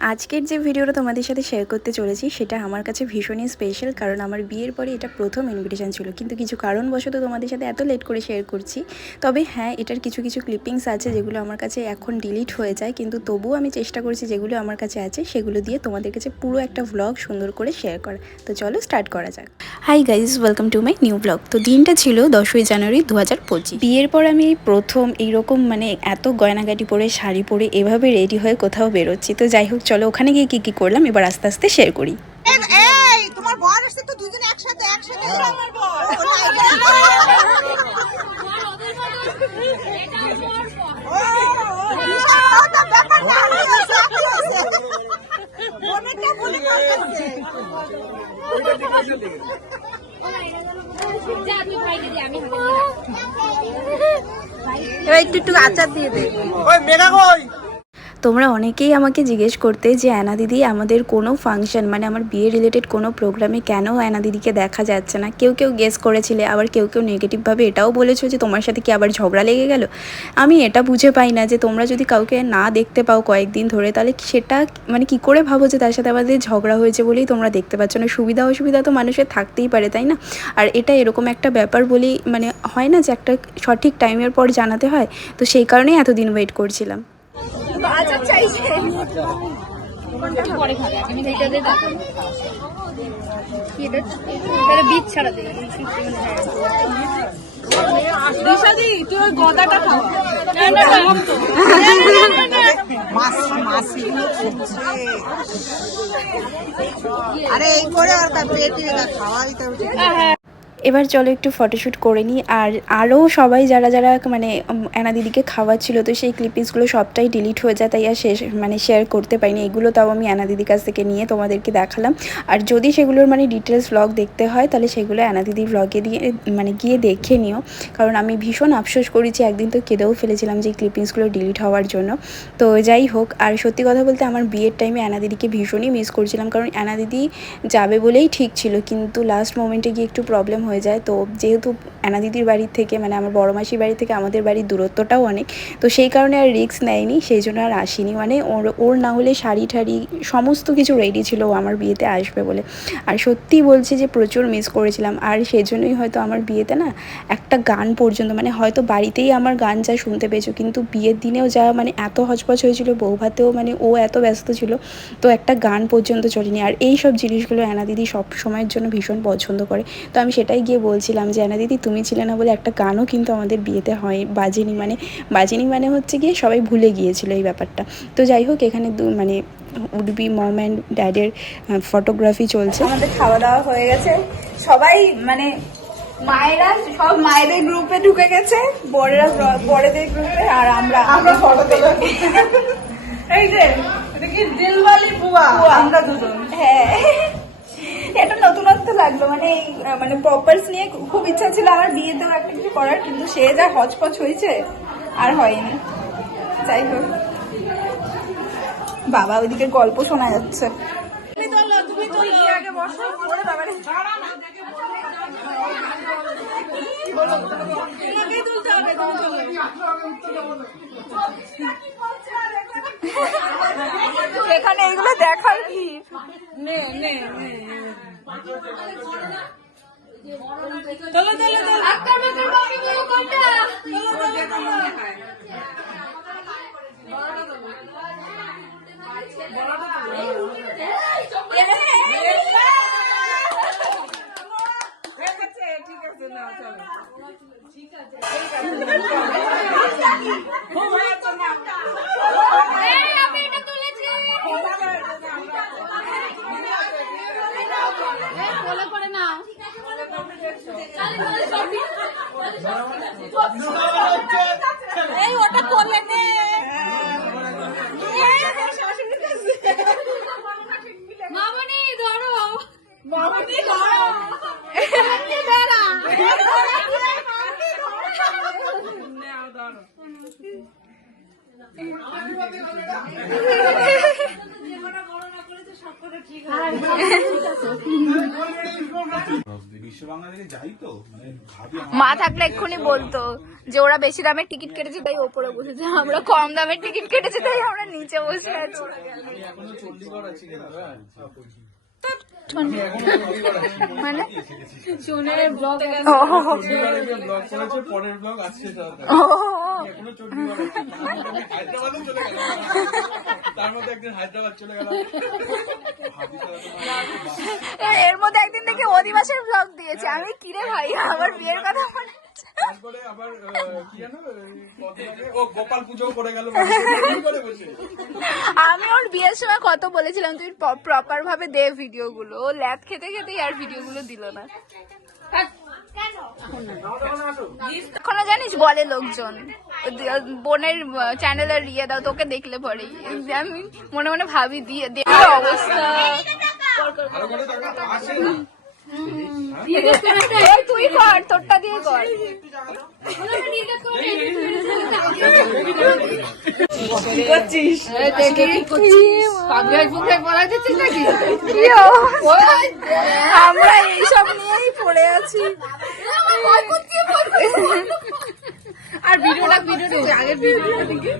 আজকের যে ভিডিওটা তোমাদের সাথে শেয়ার করতে চলেছি সেটা আমার কাছে ভীষণই স্পেশাল, কারণ আমার বিয়ের পরে এটা প্রথম ইনভিটেশন ছিল, কিন্তু কিছু কারণবশত তোমাদের সাথে এত লেট করে শেয়ার করছি। তবে হ্যাঁ, এটার কিছু কিছু ক্লিপিংস আছে যেগুলো আমার কাছে এখন ডিলিট হয়ে যায়, কিন্তু তবুও আমি চেষ্টা করছি যেগুলো আমার কাছে আছে সেগুলো দিয়ে তোমাদের কাছে পুরো একটা ভ্লগ সুন্দর করে শেয়ার করা। তো চলো স্টার্ট করা যাক। Hi guys, welcome to my new blog. তো দিনটা ছিল 10ই জানুয়ারি 2025। বিয়ের পর আমি এই প্রথম এইরকম মানে এত গয়নাগাটি পরে শাড়ি পরে এভাবে রেডি হয়ে কোথাও বেরোচ্ছি। তো যাই হোক, চলো ওখানে গিয়ে কি করলাম এবার আস্তে আস্তে শেয়ার করি। এই তোমার বর আসছে তো, দুজনে একসাথে আমার বর। ওটা ব্যাপার না, অনেকটা বলে করতেছে। যা তুই ভাইকে দে, আমি এবার একটু আচার দিয়ে দে। ওই মেঘা কই? তোমরা অনেকেই আমাকে জিজ্ঞেস করতে যে অ্যানা দিদি আমাদের কোনো ফাংশন মানে আমার বিয়ে রিলেটেড কোনো প্রোগ্রামে কেন অ্যানা দিদিকে দেখা যাচ্ছে না। কেউ কেউ গেস করেছিলে, আবার কেউ কেউ নেগেটিভভাবে এটাও বলেছো যে তোমার সাথে কি আবার ঝগড়া লেগে গেল। আমি এটা বুঝে পাই না যে তোমরা যদি কাউকে না দেখতে পাও কয়েকদিন ধরে, তাহলে সেটা মানে কি করে ভাবো যে তার সাথে আমাদের ঝগড়া হয়েছে বলেই তোমরা দেখতে পাচ্ছ না। সুবিধা অসুবিধা তো মানুষের থাকতেই পারে, তাই না? আর এটা এরকম একটা ব্যাপার বলেই মানে হয় না যে একটা সঠিক টাইমের পর জানাতে হয়, তো সেই কারণেই এতদিন ওয়েট করছিলাম। আচার চাইছে। পরে খাবে, আমি এটা দিয়ে দাও। কি এটা? তাহলে বীজ ছাড়া দে। দিশাদি তুই ওই গদাটা খাও। আরে এই করে আর তার পেটে খাওয়াই তো। এবার চলো একটু ফটোশ্যুট করে নিই। আর আরও সবাই যারা যারা মানে অ্যানা দিদিকে খাওয়াচ্ছিল, তো সেই ক্লিপিংসগুলো সবটাই ডিলিট হয়ে যায়, তাই আর মানে শেয়ার করতে পারিনি। এগুলো তাও আমি অ্যানা দিদির কাছ থেকে নিয়ে তোমাদেরকে দেখালাম। আর যদি সেগুলোর মানে ডিটেলস ব্লগ দেখতে হয় তাহলে সেগুলো অ্যানা দিদির ব্লগে দিয়ে মানে গিয়ে দেখে নিও, কারণ আমি ভীষণ আফসোস করেছি, একদিন তো কেঁদেও ফেলেছিলাম যে ক্লিপিংসগুলো ডিলিট হওয়ার জন্য। তো যাই হোক, আর সত্যি কথা বলতে আমার বিয়ের টাইমে অ্যানা দিদিকে ভীষণই মিস করছিলাম, কারণ অ্যানা দিদি যাবে বলেই ঠিক ছিল, কিন্তু লাস্ট মোমেন্টে গিয়ে একটু প্রবলেম হয়ে যায়। তো যেহেতু অ্যানা দিদির বাড়ির থেকে মানে আমার বড় মাসির বাড়ি থেকে আমাদের বাড়ির দূরত্বটাও অনেক, তো সেই কারণে আর রিস্ক নেয়নি, সেই জন্য আর আসিনি। মানে ওর না হলে শাড়ি ঠাড়ি সমস্ত কিছু রেডি ছিল ও আমার বিয়েতে আসবে বলে। আর সত্যি বলছি যে প্রচুর মিস করেছিলাম। আর সেই জন্যই হয়তো আমার বিয়েতে না একটা গান পর্যন্ত মানে হয়তো বাড়িতেই আমার গান যা শুনতে পেয়েছো, কিন্তু বিয়ের দিনেও যা মানে এত হচপচ হয়েছিল, বউ ভাতেও মানে ও এত ব্যস্ত ছিল, তো একটা গান পর্যন্ত চলেনি। আর এই সব জিনিসগুলো অ্যানা দিদি সব সময়ের জন্য ভীষণ পছন্দ করে। তো আমি সেটাই গিয়ে বলছিলাম যে অ্যানা দিদি তুমি ছিলে না বলে একটা গানও কিন্তু আমাদের বিয়েতে বাজেনি মানে হচ্ছে গিয়ে সবাই ভুলে গিয়েছিল এই ব্যাপারটা। তো যাই হোক, এখানে মানে উডবি মম অ্যান্ড ড্যাডের ফটোগ্রাফি চলছে। আমাদের খাওয়া দাওয়া হয়ে গেছে, সবাই মানে মায়েরা সব মায়েদের গ্রুপে ঢুকে গেছে, বড়েরা বড়দের গ্রুপে, আর আমরা ফটো এই যে এটা কি দিলওয়ালি বুয়া, আমরা দুজন। হ্যাঁ, এটা নতুনত্ব লাগলো, মানে প্রপার্স নিয়ে খুব ইচ্ছা ছিল আমার বিয়েতেও একটা কিছু করার, কিন্তু সে যা হচপচ হয়েছে আর হয়নি। যাই হোক, বাবা ওইদিকে গল্প শোনা যাচ্ছে। তুমি তো গিয়ে আগে বসো, ওরে বাবা রে তুলতে হবে। এখানে এইগুলো দেখার কি চলো ঠিক আছে না, চলো ঠিক আছে। এই ওটা করলে নে মামনি ধরো, মামনি ধরো বেড়া ঠিক আছে বিশ্ব বাংলা থেকে যাই তো মানে ভাবি মা থাকলে এক্ষুনি বলতো যে ওরা বেশি দামের টিকিট কেটেছে তাই ওপরে বসেছে, আমরা কম দামের টিকিট কেটেছে তাই আমরা নিচে বসে আছি। এখনো চণ্ডীগড় আছি মানে শুনে ব্লগ ব্লগ করেছে, পরের ব্লগ আজকে এখনো চণ্ডীগড় আছি, হায়দ্রাবাদে চলে গেল, তার মধ্যে একদিন হায়দ্রাবাদ চলে গেল। এর মধ্যে একদিন দেখে অধিবাসের ব্লগ দিয়েছে, আমি কিরে ভাই আমার বিয়ের কথা মনে আছে। তারপরে আবার কি জানো ও গোপাল পুজো করে গেল বসে। আমি ওর বিয়ের সময় কত বলেছিলাম তুই প্রপার ভাবে দে ভিডিও গুলো, ও ল্যাদ খেতে খেতেই আর ভিডিও গুলো দিল না। এখনো জানিস বলে লোকজন বোনের চ্যানেলের ইয়ে দাও, তোকে দেখলে পরেই আমি মনে মনে ভাবি দিয়ে দেখে অবস্থা। তুই কর, তোরটা দিয়ে কর। কি করছিস? আমরা এইসব নিয়েই পড়ে আছি। আর ভিডিওটা আগের ভিডিওটা দিকে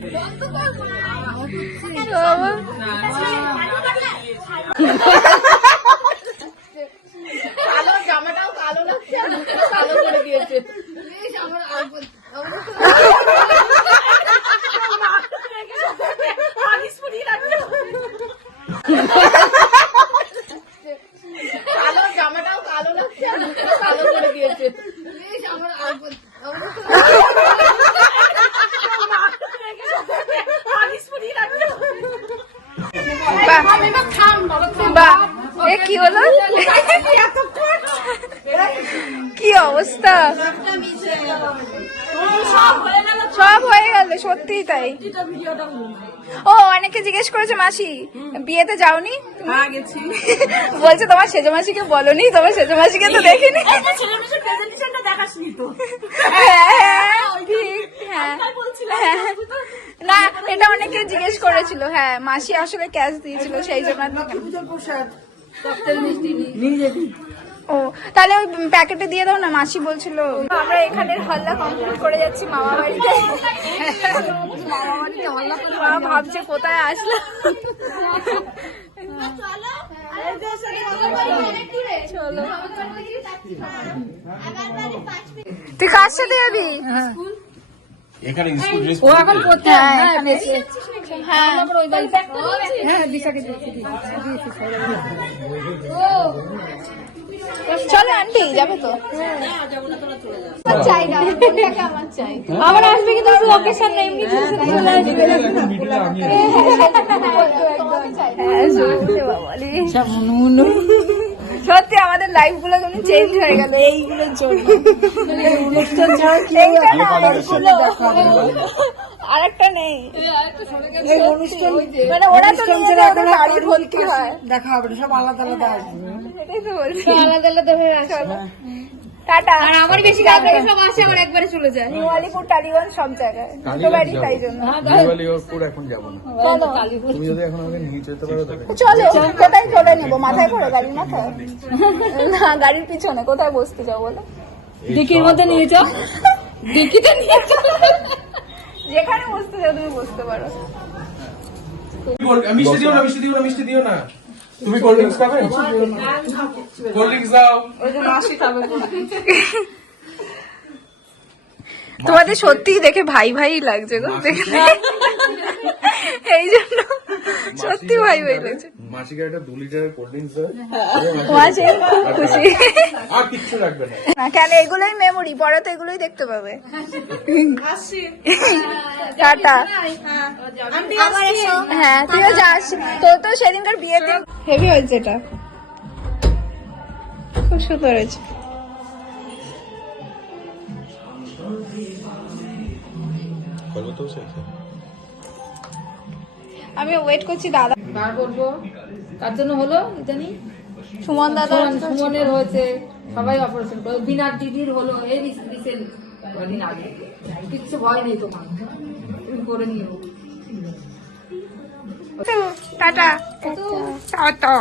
কালো জামাটাও কালো লাগছে, কালো করে দিয়েছে। কালো জামাটাও কালো লাগছে, কালো করে দিয়েছে। কি হলো? কি অবস্থা, সব হয়ে গেল সত্যি তাই। ও অনেকে জিজ্ঞেস করেছে মাসি বিয়েতে যাওনি? বলছে তোমার সেজো মাসিকে বলনি, তোমার সেজো মাসিকে তো দেখিনি। না এটা অনেকে জিজ্ঞেস করেছিল, হ্যাঁ মাসি আসলে ক্যাশ দিয়েছিল সেই জন্য। ও তাহলে ওই প্যাকেটে দিয়ে দাও না, মাসি বলছিল। আমরা এখানের হল্লা কমপ্লিট করে যাচ্ছি মামা বাড়িতে। মা ভাবছে কোথায় আসলাম। তুই কার সাথে যাবি? এখানে স্কুল ড্রেস ও এখন পড়তে চলো আন্টি যাবে তো? চাই না আমার চাই, আবার আসবে কিন্তু লোকেশন নেই, এমনি সত্যি আমাদের লাইফ গুলো কেমন চেঞ্জ হয়ে গেল এইগুলোর জন্য। আরেকটা নেই মানে ওরা তো গাড়ি ভর্তি হয়, দেখা হবে সব আলাদা আলাদা আসবে, এটাই তো বলছি আলাদা আলাদা হয়ে আসবে। টাটা। আর আমার বেশি রাত থেকে সব আসে আবার একবারে চলে যায়। নিউ আলিপুর টালিগঞ্জ সব জায়গায় দুটো বাড়ি, তাই জন্য এখন যাবো না, তুমি যদি এখন আমাকে নিয়ে যেতে পারো তবে চলো। কোথায় চলে নেবো? মাথায় করে গাড়ির মাথায় না গাড়ির পিছনে কোথায় বসতে যাও বলো? ডিকির মধ্যে নিয়ে যাও, ডিকিতে নিয়ে যাও, যেখানে বসতে যাও তুমি বসতে পারো। মিষ্টি দিও না, মিষ্টি দিও না, মিষ্টি দিও না। তুমি কোল্ড ড্রিঙ্কস খাবে? কোল্ড ড্রিঙ্কস দাও। তোমাদের সত্যি দেখে ভাই ভাই লাগছে গো, এই জন্য সত্যি ভাই ভাই লাগছে। মাসিকে একটা 2 লিটারের কোল্ড ড্রিঙ্কস দাও, মাসি খুব খুশি। আর কিচ্ছু লাগবে না। না কেন, এগুলোই মেমোরি, পরে তো এগুলোই দেখতে পাবে। টাটা। হ্যাঁ তুইও যাস, তোর তো সেদিনকার বিয়েতে হেভি হয়েছে, এটা খুব সুন্দর হয়েছে। আমি ওয়েট করছি দাদা বার করবো তার জন্য হলো জানি সুমন দাদা। সুমনের হয়েছে, সবাই অপারেশন করে, বিনার দিদির হলো এই রিসেন্ট কদিন আগে। কিচ্ছু ভয় নেই তোমার, তুমি করে নিও। Tata tata.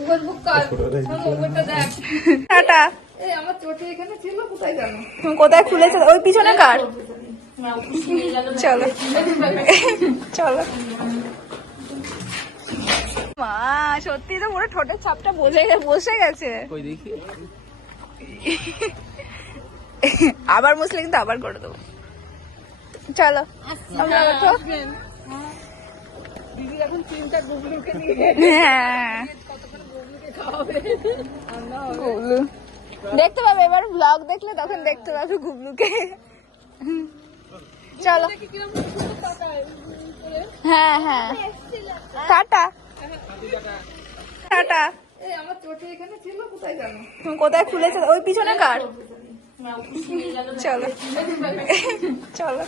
উবের বুক কর, উবেরটা দেখ। টাটা। এই আমার চটি এখানে ছিল, কোথায় গেল? কোথায় খুলেছে? ওই পিছনে কার? চলো চলো। মা সত্যি তো পুরো ঠোঁটের ছাপটা বসে গেছে। আবার মুসলে কিন্তু আবার করে দেবো। চলো আমরা ওঠো। দিদি এখন চিন্তা গুগলুকে নিয়ে হ্যাঁ গুবলু দেখতে পাবে, এবার ব্লগ দেখলে তখন দেখতে পাবে গুবলুকে। চলো হ্যাঁ হ্যাঁ টাটা টাটা। এই আমার চটি এখানে ছিল, কোথায় গেল? কোথায় খুলেছে? ওই পিছনে কার? চলো চলো।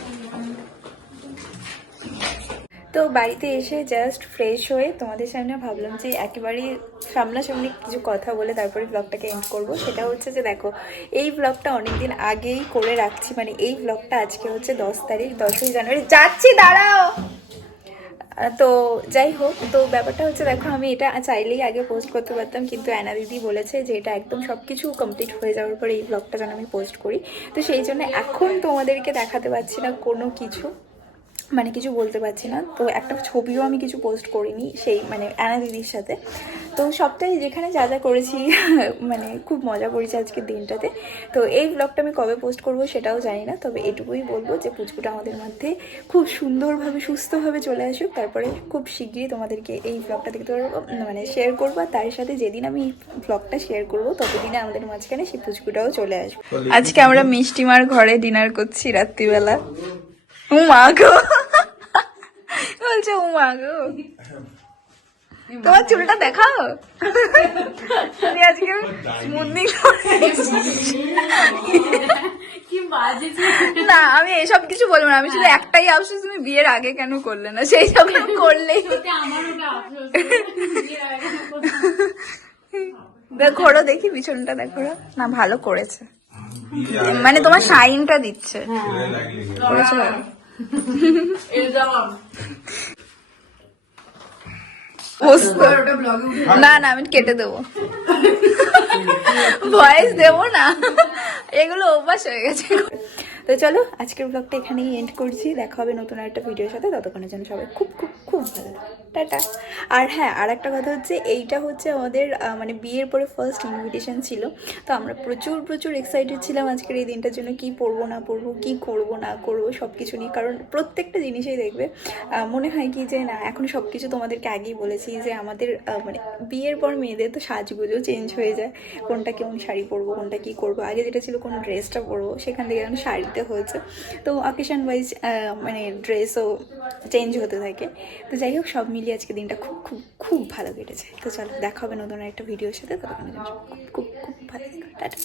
তো বাড়িতে এসে জাস্ট ফ্রেশ হয়ে তোমাদের সামনে ভাবলাম যে একেবারেই সামনাসামনি কিছু কথা বলে তারপরে ব্লগটাকে এন্ড করব। সেটা হচ্ছে যে দেখো, এই ব্লগটা অনেকদিন আগেই করে রাখছি, মানে এই ব্লগটা আজকে হচ্ছে 10 তারিখ, 10ই জানুয়ারি। যাচ্ছি, দাঁড়াও। তো যাই হোক, তো ব্যাপারটা হচ্ছে দেখো, আমি এটা চাইলেই আগে পোস্ট করতে পারতাম, কিন্তু অ্যানা দিদি বলেছে যে এটা একদম সব কিছু কমপ্লিট হয়ে যাওয়ার পরে এই ব্লগটা যেন আমি পোস্ট করি। তো সেই জন্য এখন তোমাদেরকে দেখাতে পারছি না কোনো কিছু, মানে কিছু বলতে পারছি না। তো একটা ছবিও আমি কিছু পোস্ট করিনি সেই মানে অ্যানা দিদির সাথে। তো সবটাই যেখানে যা যা করেছি মানে খুব মজা করেছি আজকের দিনটাতে। তো এই ব্লগটা আমি কবে পোস্ট করব সেটাও জানি না, তবে এটুকুই বলবো যে পুচকুটা আমাদের মধ্যে খুব সুন্দরভাবে সুস্থভাবে চলে আসুক, তারপরে খুব শিগগিরই তোমাদেরকে এই ব্লগটা দেখতে পারবো, মানে শেয়ার করবো। আর তার সাথে যেদিন আমি এই ব্লগটা শেয়ার করবো ততদিনে আমাদের মাঝখানে সেই পুচকুটাও চলে আসবে। আজকে আমরা মিষ্টিমার ঘরে ডিনার করছি রাত্রিবেলা। উমা গো বলছে, উমা গো তোমার চুলটা দেখাও। আমি আজকে স্মুথনিং না, আমি এসব কিছু বলবো না। আমি শুধু একটাই আফসোস, তুমি বিয়ের আগে কেন করলে না, সেই সব করলেই। দেখো দেখি পিছনটা দেখো না, ভালো করেছে, মানে তোমার শাইনটা দিচ্ছে। করেছে ভালো। না না, আমি কেটে দেবো, ভয়েস দেবো না, এগুলো অভ্যাস হয়ে গেছে। তো চলো, আজকের ব্লগটা এখানেই এন্ড করছি। দেখা হবে নতুন একটা ভিডিওর সাথে, ততক্ষণের জন্য সবাই খুব খুব খুব ভালো লাগে, টাটা। আর হ্যাঁ, আর একটা কথা হচ্ছে, এইটা হচ্ছে আমাদের মানে বিয়ের পরে ফার্স্ট ইনভিটেশন ছিল। তো আমরা প্রচুর প্রচুর এক্সাইটেড ছিলাম আজকের এই দিনটার জন্য, কি পরবো না পরবো, কি করবো না করবো সব কিছু নিয়ে। কারণ প্রত্যেকটা জিনিসেই দেখবে মনে হয় কি যে না, এখন সব কিছু তোমাদেরকে আগেই বলেছি যে আমাদের মানে বিয়ের পর মেয়েদের তো সাজগুজও চেঞ্জ হয়ে যায়, কোনটা কেমন শাড়ি পরবো, কোনটা কি করবো। আগে যেটা ছিল কোনো ড্রেসটা পরবো, সেখান থেকে এখন শাড়িতে হয়েছে। তো অকেশন ওয়াইজ মানে ড্রেসও চেঞ্জ হতে থাকে। তো যাই হোক, সব মিলিয়ে আজকে দিনটা খুব খুব খুব ভালো কেটেছে। তো চলো, দেখা হবে নতুন একটা ভিডিওর সাথে, তখন খুব খুব খুব ভালো থেকো, টাটা।